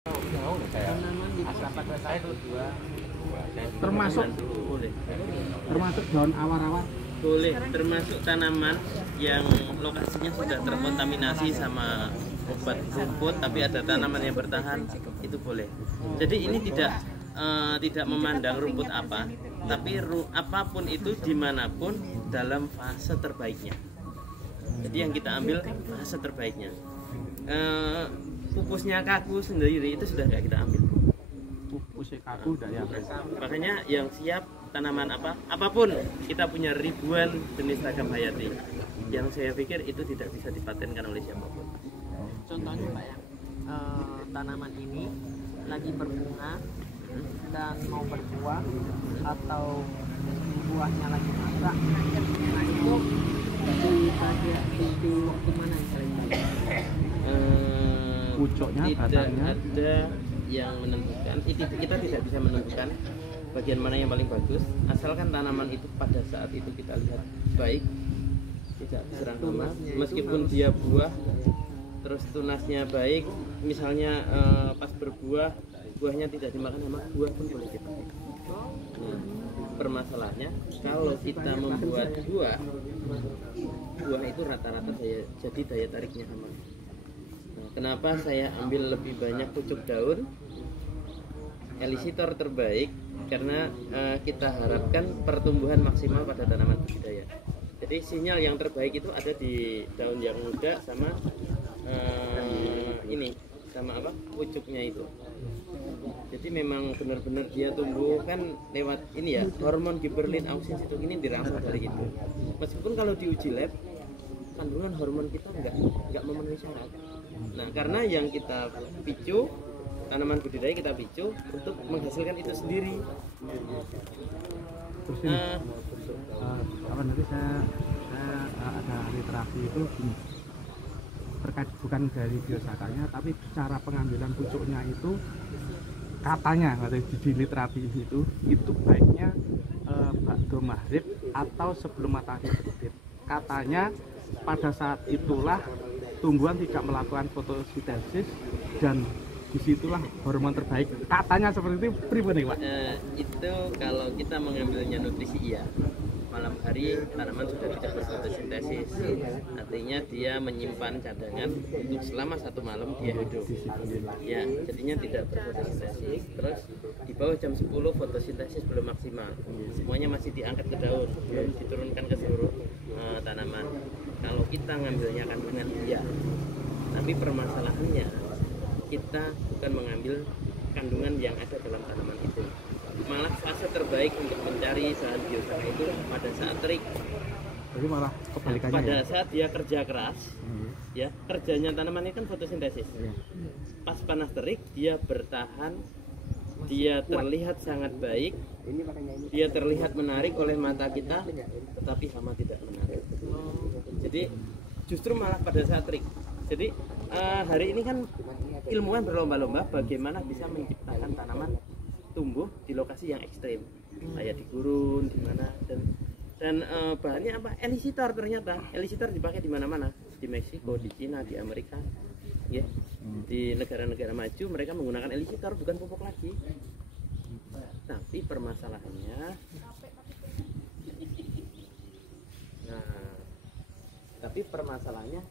Tanaman di beberapa desa itu termasuk daun awar-awar boleh, termasuk tanaman yang lokasinya sudah terkontaminasi sama obat rumput tapi ada tanaman yang bertahan, itu boleh. Jadi ini tidak memandang rumput apa, tapi apapun itu dimanapun dalam fase terbaiknya. Jadi yang kita ambil fase terbaiknya. Pupusnya kaku sendiri itu sudah tidak kita ambil. pupusnya kaku udah ya. Makanya yang siap tanaman apapun, kita punya ribuan jenis ragam hayati. Yang saya pikir itu tidak bisa dipatenkan oleh siapapun. contohnya Pak ya, tanaman ini lagi berbunga dan mau berbuah atau buahnya lagi masak, nah itu di waktu mana yang paling baik? Pucuknya, Tidak batangnya ada yang menentukan, kita tidak bisa menentukan bagian mana yang paling bagus, asalkan tanaman itu pada saat itu kita lihat baik, tidak diserang hama, meskipun dia buah terus tunasnya baik, misalnya pas berbuah buahnya tidak dimakan hama, buah pun boleh dipakai. Nah, permasalahannya kalau kita membuat buah itu rata-rata jadi daya tariknya hama. Nah, kenapa saya ambil lebih banyak pucuk daun elisitor terbaik, karena kita harapkan pertumbuhan maksimal pada tanaman budidaya. Jadi sinyal yang terbaik itu ada di daun yang muda sama ini sama pucuknya itu. Jadi memang benar-benar dia tumbuh kan lewat ini ya, hormon Gibberellin auxin-sitokin ini dirangsang dari itu. Meskipun kalau diuji lab kandungan hormon kita nggak memenuhi syarat. Nah, karena yang kita picu, tanaman budidaya kita picu untuk menghasilkan itu sendiri. terus ini nanti saya ada literasi itu gini, terkait bukan dari biosakanya tapi cara pengambilan pucuknya itu katanya di literasi itu baiknya ba'da maghrib atau sebelum matahari terbit. Katanya pada saat itulah tumbuhan tidak melakukan fotosintesis dan disitulah hormon terbaik. Katanya seperti itu, pribadi Pak. Itu kalau kita mengambilnya nutrisi iya. Malam hari tanaman sudah tidak berfotosintesis, artinya dia menyimpan cadangan untuk selama 1 malam dia hidup. Ya, jadinya tidak berfotosintesis. Terus di bawah jam 10 fotosintesis belum maksimal, semuanya masih diangkat ke daun, belum diturunkan ke seluruh tanaman. Kalau kita ngambilnya kandungan iya, tapi permasalahannya kita bukan mengambil kandungan yang ada dalam tanaman itu. Malah fase terbaik untuk mencari bahan biosaka itu pada saat terik. Jadi malah kebalikannya. Pada saat dia kerja keras, ya kerjanya tanaman ini kan fotosintesis. Pas panas terik dia bertahan, dia terlihat sangat baik, dia terlihat menarik oleh mata kita, tetapi hama tidak menarik. Jadi justru malah pada saat terik. Jadi hari ini kan ilmuwan berlomba-lomba bagaimana bisa menciptakan tanaman tumbuh di lokasi yang ekstrim, kayak di gurun, di mana, dan bahannya apa? Elisitor. Ternyata elisitor dipakai di mana-mana, di Meksiko, di Cina, di Amerika, ya, di negara-negara maju mereka menggunakan elisitor, bukan pupuk lagi. Tapi permasalahannya,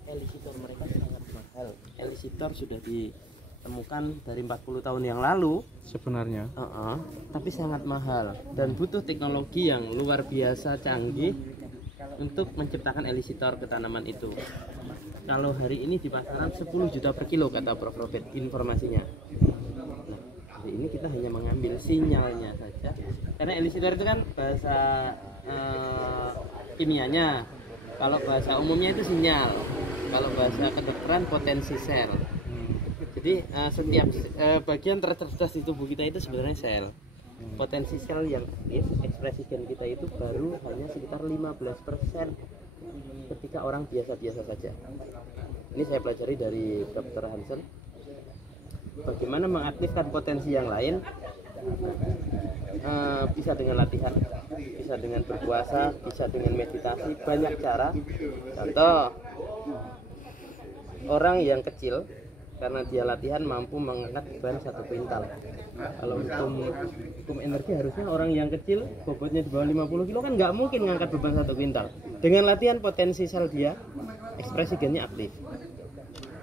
elisitor mereka sangat mahal. Elisitor sudah ditemukan dari 40 tahun yang lalu Sebenarnya tapi sangat mahal dan butuh teknologi yang luar biasa canggih untuk menciptakan elisitor ke tanaman itu. Kalau hari ini di pasaran 10 juta per kilo kata Prof. Robert informasinya. Nah, hari ini kita hanya mengambil sinyalnya saja, karena elisitor itu kan bahasa kimianya. Kalau bahasa umumnya itu sinyal, kalau bahasa kedokteran potensi sel. Jadi setiap bagian tercerdas di tubuh kita itu sebenarnya sel. Potensi sel yang aktif, ekspresi gen kita itu baru hanya sekitar 15% ketika orang biasa-biasa saja. Ini saya pelajari dari Dr. Hansen. Bagaimana mengaktifkan potensi yang lain? Bisa dengan latihan, bisa dengan berpuasa, bisa dengan meditasi, banyak cara. Contoh, orang yang kecil karena dia latihan mampu mengangkat beban 1 kuintal. Kalau hukum energi harusnya orang yang kecil bobotnya di bawah 50 kilo kan nggak mungkin ngangkat beban 1 kuintal. Dengan latihan potensi sel dia, ekspresi gennya aktif.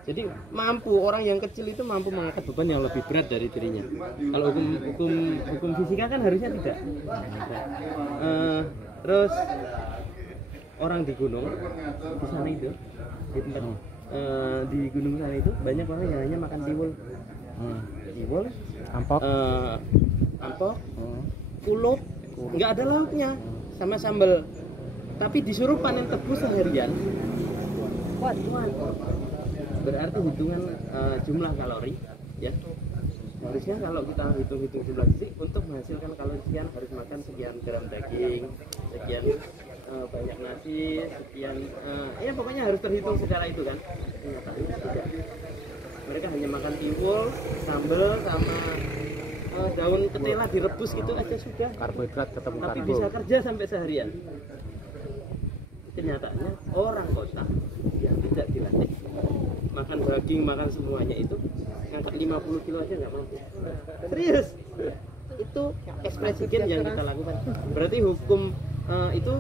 Jadi mampu, orang yang kecil itu mampu mengangkat beban yang lebih berat dari dirinya. Kalau hukum fisika kan harusnya tidak. Terus orang di gunung di sana itu, di tempat di gunung sana itu banyak orang yang hanya makan tiwul, Ampok, ulup, nggak ada lauknya, sama sambal. Tapi disuruh panen tebu seharian, kuat. Berarti hitungan jumlah kalori, ya. Harusnya kalau kita hitung jumlah gizi untuk menghasilkan kalori sekian harus makan sekian gram daging, sekian banyak nasi, sekian ya pokoknya harus terhitung secara itu kan. Tidak. Mereka hanya makan tiwul, sambal sama daun ketela direbus gitu aja sudah. karbohidrat ketemu Tapi karbo. bisa kerja sampai seharian. Kenyataannya orang kota yang tidak dilatih makan daging, makan semuanya itu ngangkat 50 kilo aja nggak mampu. Serius. Itu ekspresi gen yang kita lakukan. Berarti hukum itu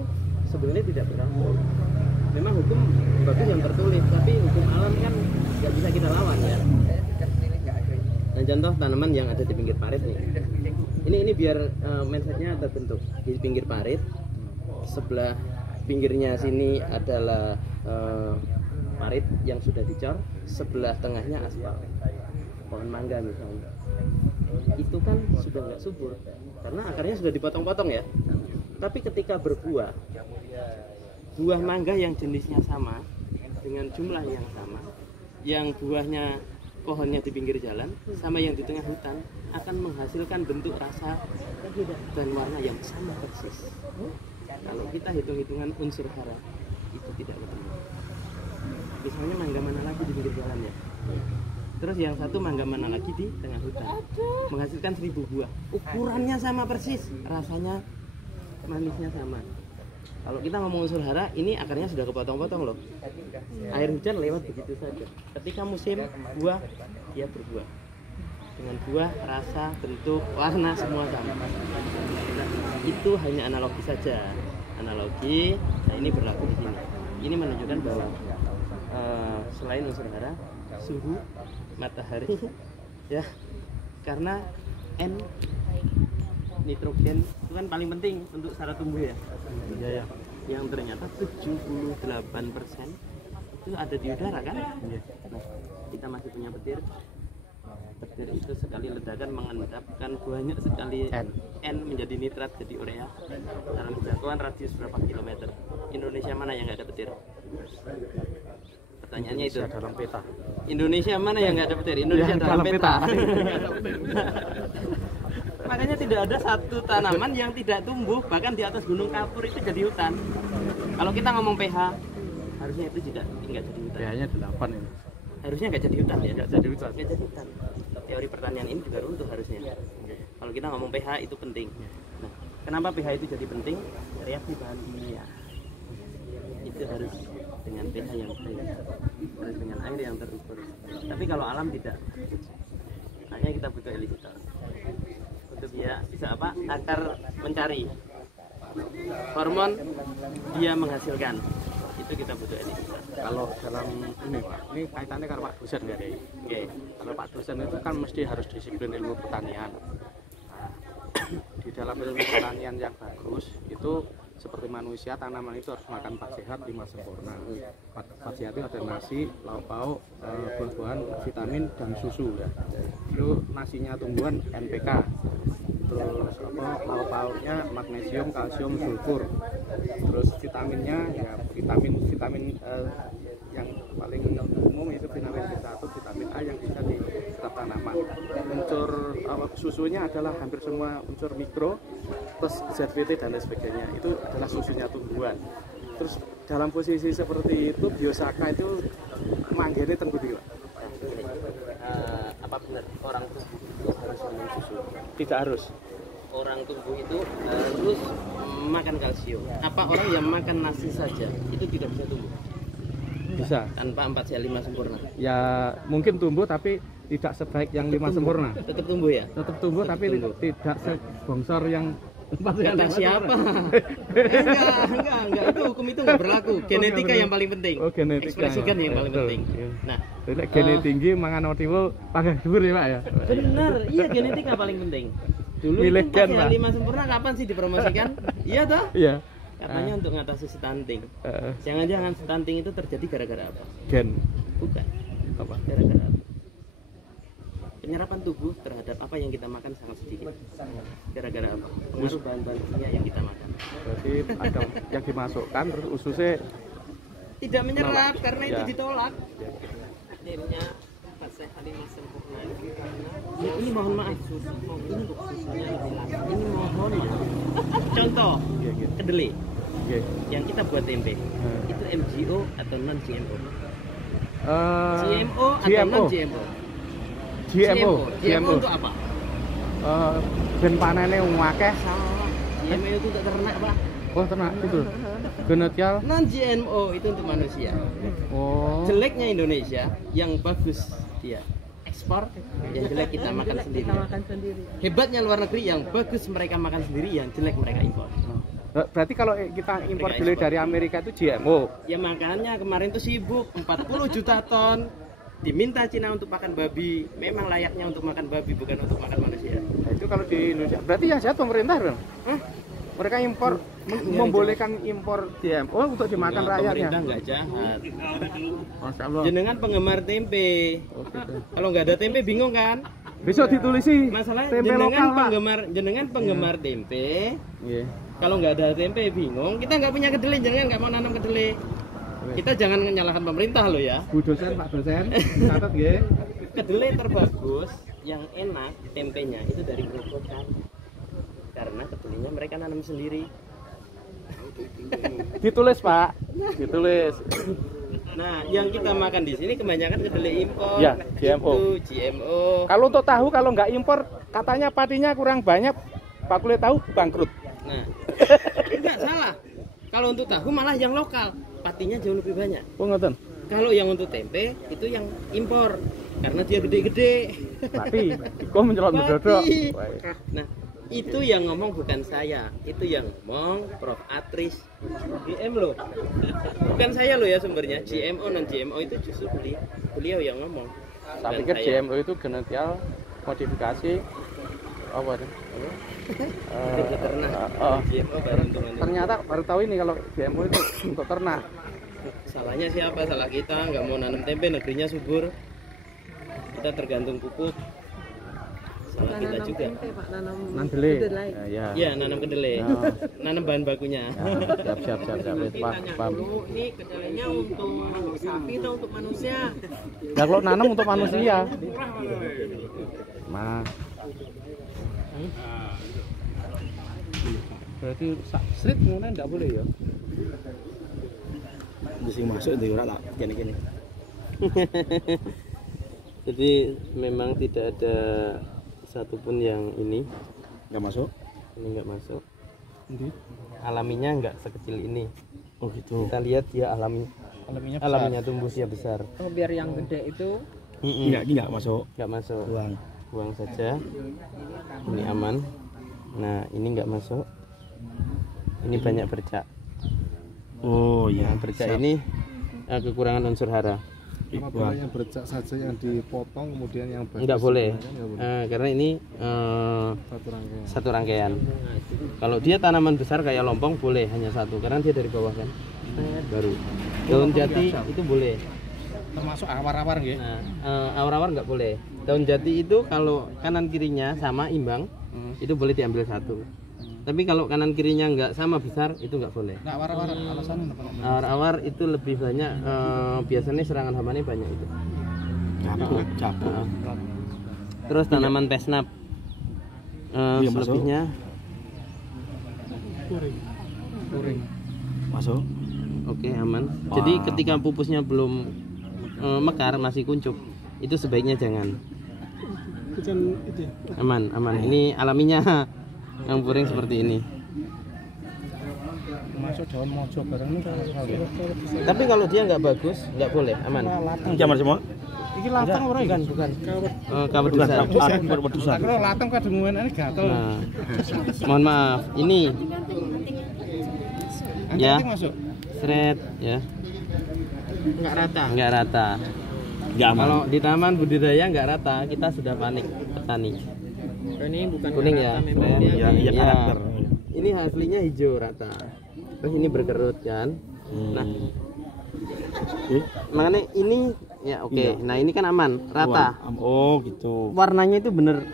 sebenarnya tidak berlaku. Memang hukum bagus yang tertulis, tapi hukum alam kan nggak bisa kita lawan ya. Nah, contoh tanaman yang ada di pinggir parit nih. Ini biar mindsetnya terbentuk. Di pinggir parit, sebelah pinggirnya sini adalah parit yang sudah dicor, sebelah tengahnya aspal. Pohon mangga misalnya. Itu kan sudah nggak subur karena akarnya sudah dipotong-potong ya. Tapi ketika berbuah, buah mangga yang jenisnya sama dengan jumlah yang sama, yang buahnya pohonnya di pinggir jalan sama yang di tengah hutan akan menghasilkan bentuk, rasa, dan warna yang sama persis. Kalau kita hitung-hitungan unsur hara itu tidak ketemu. Misalnya mangga mana lagi di pinggir jalan ya. Terus yang satu mangga mana lagi di tengah hutan. Menghasilkan 1000 buah. Ukurannya sama persis, rasanya manisnya sama. Kalau kita ngomong unsur hara, ini akarnya sudah kepotong-potong loh. Air hujan lewat begitu saja. Ketika musim buah, dia berbuah. Dengan buah, rasa, bentuk, warna semua sama. Nah, itu hanya analogi saja. Analogi, nah ini berlaku di sini. Ini menunjukkan bahwa selain unsur hara, suhu, matahari, ya, karena N nitrogen itu kan paling penting untuk syarat tumbuh ya. Iya ya. Yang ternyata 78% itu ada di udara kan? Iya. Nah, kita masih punya petir. Petir itu sekali ledakan mengendapkan banyak sekali N menjadi nitrat jadi urea dalam jangkauan radius berapa kilometer. Indonesia mana yang nggak ada petir? Pertanyaannya itu. Dalam peta. Indonesia mana yang nggak ada petir? Indonesia dalam peta. Makanya tidak ada satu tanaman yang tidak tumbuh, bahkan di atas gunung kapur itu jadi hutan. Kalau kita ngomong pH, harusnya itu tidak jadi hutan. pH-nya 8 ini. Harusnya nggak jadi hutan ya. Nggak jadi hutan. Nggak jadi hutan. Teori pertanian ini juga runtuh harusnya. Kalau kita ngomong pH itu penting. Nah, kenapa pH itu jadi penting? Reaksi bahan kimia itu harus dengan pH yang baik, harus dengan air yang terukur. Tapi kalau alam tidak, hanya kita butuh elisitor untuk dia bisa apa? Akar mencari hormon, dia menghasilkan. Itu kita butuh elisitor. Kalau dalam ini Pak, ini kaitannya kalau Pak dosen nggak deh? Oke. Kalau Pak dosen itu kan mesti harus disiplin ilmu pertanian. Nah, di dalam ilmu pertanian yang bagus itu seperti manusia, tanaman itu harus makan 4 sehat 5 sempurna. 4 sehat itu ada nasi, lauk pauk, buah-buahan, vitamin dan susu ya. Itu nasinya tumbuhan NPK. Terus lauk pauknya magnesium, kalsium, sulfur. Terus vitaminnya ya vitamin yang paling umum itu vitamin B1, vitamin A yang bisa di setiap tanaman. Unsur susunya adalah hampir semua unsur mikro, plus ZVT dan lain sebagainya. Itu adalah susunya tumbuhan. Terus dalam posisi seperti itu biosaka itu manggilnya tenggudi Pak. Apa benar orang tumbuh itu harus minum susu? Tidak harus. Orang tumbuh itu harus makan kalsium. Apa orang yang makan nasi saja itu tidak bisa tumbuh? Bisa. tanpa 4C5 sempurna. Ya mungkin tumbuh tapi tidak sebaik yang 5 sempurna. Tetap tumbuh ya. Tetap tumbuh Tetap tapi tumbuh. tidak sebongsor yang 4 Kata siapa? Enggak, itu hukum itu nggak berlaku. Genetika yang paling penting. Oh, genetika. Ekspresikan yang paling Betul, penting. iya. Nah, Jadi genetik tinggi mangan otiwo panggang dhuwur ya, Pak ya. benar, iya genetika paling penting. Dulu Milih itu gen, Pak. 4C5 sempurna kapan sih dipromosikan? Iya toh? Iya. Katanya untuk mengatasi stunting. Eh, Jangan-jangan stunting itu terjadi gara-gara apa? gen Bukan. apa? Gara-gara apa? Penyerapan tubuh terhadap apa yang kita makan sangat sedikit. Gara-gara apa? Pengaruh bahan-bahan kimia yang kita makan. Berarti ada yang dimasukkan terus ususnya Tidak menyerap karena itu Ya. ditolak. Akhirnya 4C5 sempurna itu karena Ya, ini mohon maaf. untuk susunya lebih lama. Ini mohon maaf. Contoh, Iya, gitu. kedelai Oke. yang kita buat tempe Hmm. itu MGO atau non GMO? Eh, GMO atau GMO. non GMO? GMO. GMO untuk apa? Ben panene akeh. Salah. GMO itu untuk ternak, Pak. Oh, ternak itu. Genetial. Non GMO itu untuk manusia. Oh. Jeleknya Indonesia, yang bagus dia ekspor, yang jelek kita makan sendiri. Kita makan sendiri. Hebatnya luar negeri, yang bagus mereka makan sendiri, yang jelek mereka impor. Berarti kalau kita impor Mereka dulu ekspor. dari Amerika itu GMO. Ya makanya kemarin tuh sibuk 40 juta ton diminta Cina untuk makan babi. Memang layaknya untuk makan babi, bukan untuk makan manusia. Nah, itu kalau di Indonesia. Berarti yang jahat pemerintah dong. Hah? Mereka impor membolehkan impor GMO untuk dimakan Enggak, rakyatnya. pemerintah nggak jahat. Masya Allah. Jenengan penggemar tempe. Oh, gitu. Kalau nggak ada tempe bingung kan? Bisa ditulisi Masalahnya tempe lokal, Pak. jenengan penggemar tempe. Iya. Kalau nggak ada tempe bingung. Kita nggak punya kedelai, jenengan nggak mau nanam kedelai. Kita jangan menyalahkan pemerintah loh ya. Bu dosen, Pak dosen, catat nggih. Kedelai terbagus yang enak tempenya itu dari Grobogan. Karena kedelainya mereka nanam sendiri. Ditulis, Pak. Ditulis. Nah, yang kita makan di sini kebanyakan kedelai impor. Ya, GMO. Itu GMO. Kalau untuk tahu kalau nggak impor katanya patinya kurang banyak. Pak kulit tahu bangkrut. Nah, enggak salah. Kalau untuk tahu malah yang lokal, patinya jauh lebih banyak. Oh, ngoten. Kalau yang untuk tempe itu yang impor karena dia gede-gede. Pati, kok mencelot bedodok. Pati. Nah, itu yang ngomong bukan saya, itu yang ngomong Prof. Atris GM loh. Bukan saya loh ya sumbernya. GMO non GMO itu justru beliau yang ngomong. Saya Bukan pikir saya. GMO itu genetial modifikasi apa itu? Untuk ternak. GMO baru untuk manusia. Ternyata baru tahu ini kalau GMO itu untuk ternak. Salahnya siapa? Salah kita, nggak mau nanam tempe, negerinya subur. Kita tergantung pupuk. Salah kita Nanam juga. tempe, Pak, nanam Nandele. kedelai. Ya. Iya, nanam kedelai. Oh. Nanam bahan bakunya. Siap. Nanti Paham, tanya paham. dulu, nih kedelainya untuk sapi atau untuk manusia? Ya kalau nanam untuk manusia. Nah. Berarti street ngono enggak boleh ya? Mesti masuk di ora tak gini-gini. Jadi memang tidak ada satupun yang ini Enggak masuk. ini nggak masuk. Endi? Alaminya nggak sekecil ini. Oh gitu. Kita lihat dia alaminya tumbuh dia besar. Oh, biar yang gede itu Enggak masuk. Nggak masuk. Buang. Buang saja. Ini aman. Nah ini nggak masuk. Ini banyak bercak. Oh iya. Nah, bercak ini kekurangan unsur hara. Apa boleh yang bercak saja yang dipotong kemudian yang bagus Nggak boleh. sebenarnya nggak boleh. Karena ini Satu rangkaian. satu rangkaian. Kalau dia tanaman besar kayak lompong boleh hanya satu karena dia dari bawah kan. Baru. Daun jati itu boleh. Termasuk awar-awar nggih. Nah, awar-awar nggak boleh. Daun jati itu kalau kanan kirinya sama imbang itu boleh diambil satu. Tapi kalau kanan kirinya nggak sama besar itu nggak boleh. Nah, awar-awar alasannya apa? Awar-awar itu lebih banyak biasanya serangan hamanya banyak itu. Capuk. Terus tanaman pesnap selebihnya Kuring. Masuk. oke aman. Jadi ketika pupusnya belum mekar masih kuncup itu sebaiknya jangan. Aman. Ini alaminya yang puring seperti ini. Masuk daun mojo bareng ini Tapi kalau dia nggak bagus, nggak boleh, aman. Jamar semua. iki latang ora iki? Bukan. Kawat dusan. Berdusan. Kalau latang kadung ngene gatel. Nah, mohon maaf, ini ya, Masuk. seret ya, Nggak rata. nggak rata. Nggak aman. Kalau di taman budidaya nggak rata, kita sudah panik petani. Ini bukan Kuning ya, rata, memang seret. dia Iya, iya, Ya. karakter. Ini aslinya hijau rata. Terus ini berkerut kan. Nah, makanya ini ya oke. Nah ini kan aman, rata. Oh gitu. Warnanya itu bener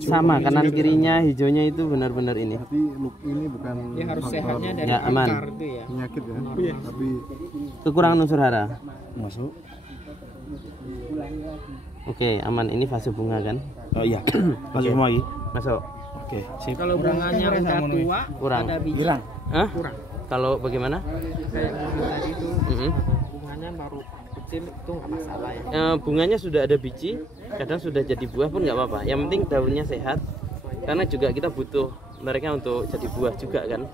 sama, kanan kirinya hijaunya itu benar-benar ini. Berarti look ini bukan Dia harus faktor sehatnya dari Ya, aman. akar itu ya. penyakit ya, tapi Kekurangan unsur hara. Masuk. Oke, aman. Ini fase bunga kan? Oh iya. Masuk semua ini. Masuk. Oke, sip. Kalau bunganya udah tua, Kurang. ada biji. Hah? Kalau bagaimana? Kayak bunga tadi itu, Mm-mm. bunganya baru kecil itu nggak masalah ya. Bunganya sudah ada biji, kadang sudah jadi buah pun nggak apa-apa. Yang penting daunnya sehat, karena juga kita butuh mereka untuk jadi buah juga kan.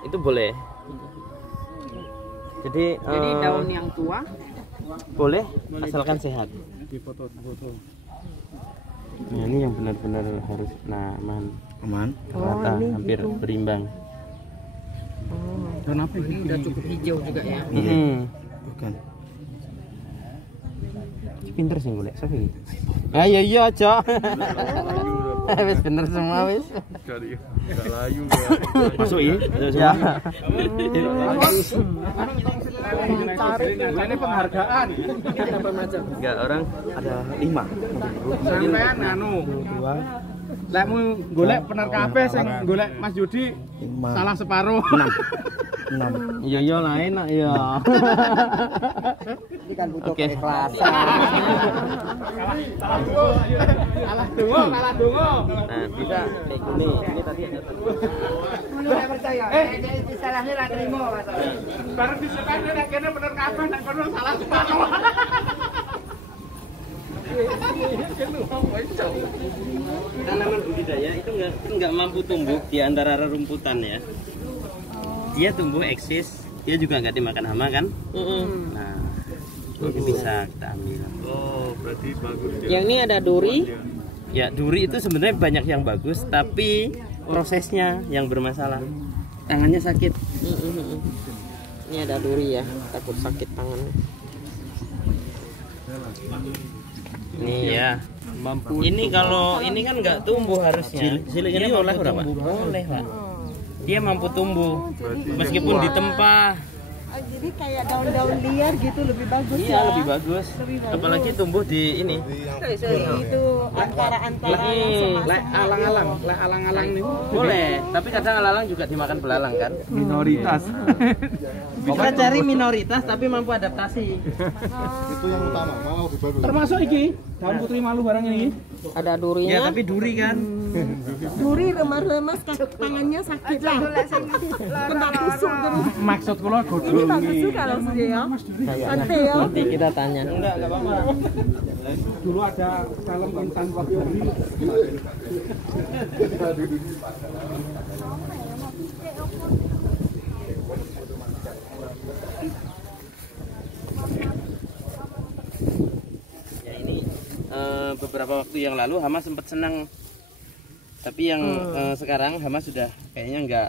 Itu boleh. Jadi Daun yang tua boleh asalkan sehat. di foto-foto. Nah, ini yang benar-benar harus aman, Aman. rata, hampir berimbang. Dan apa ini udah cukup hijau juga ya. Bukan. Pinter sih golek Sofi. Ah iya iya aja. Wis bener semua wis. Masuk ini. Ya. Ini penghargaan. Enggak, orang Ada 5. Sampean anu. Lekmu golek pener kabeh sing golek Mas Yudi salah separuh. 6. iya iya lah enak ya. Ini kan butuh Oke. keikhlasan. Kalah dongo. Nah, bisa ini tadi ada. Saya percaya. Salahnya lah terima Mas. Bareng disepakati nek kene pener kabeh nek kono salah separuh. Tanaman budidaya itu enggak mampu tumbuh di antara rerumputan ya. Dia tumbuh eksis, dia juga nggak dimakan hama kan? Nah, ini bisa kita ambil. Yang ini ada duri. Ya, duri itu sebenarnya banyak yang bagus, tapi prosesnya yang bermasalah. Tangannya sakit. Ini ada duri ya, takut sakit tangannya. Ini ya. Ini kalau ini kan nggak tumbuh harusnya. Ciliknya Dia ini oleh mampu berapa? tumbuh. Boleh, Pak. Dia mampu tumbuh meskipun ditempah. Jadi kayak daun-daun liar gitu lebih bagus Iya, ya. lebih bagus. Apalagi tumbuh di ini. Itu antara-antara yang Alang-alang nih. Boleh, tapi kadang alang juga dimakan belalang kan. Minoritas. Kita cari minoritas tapi mampu adaptasi. Itu yang utama, malah lebih bagus. Termasuk iki, daun putri malu barang ini. Ada Ya, durinya. tapi duri kan. duri remas-remas tangannya sakit lah. Kena tusuk terus. Maksud kula Ini godhong bagus juga loh dia ya. Santai ya. Nanti kita tanya. Enggak apa-apa. dulu ada film Intan Wahyu. Ya ini beberapa waktu yang lalu Hama sempat senang. Tapi yang sekarang Hama sudah kayaknya enggak.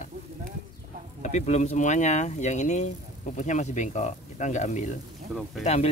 Tapi belum semuanya. Yang ini pupusnya masih bengkok. Kita enggak ambil. Kita ambil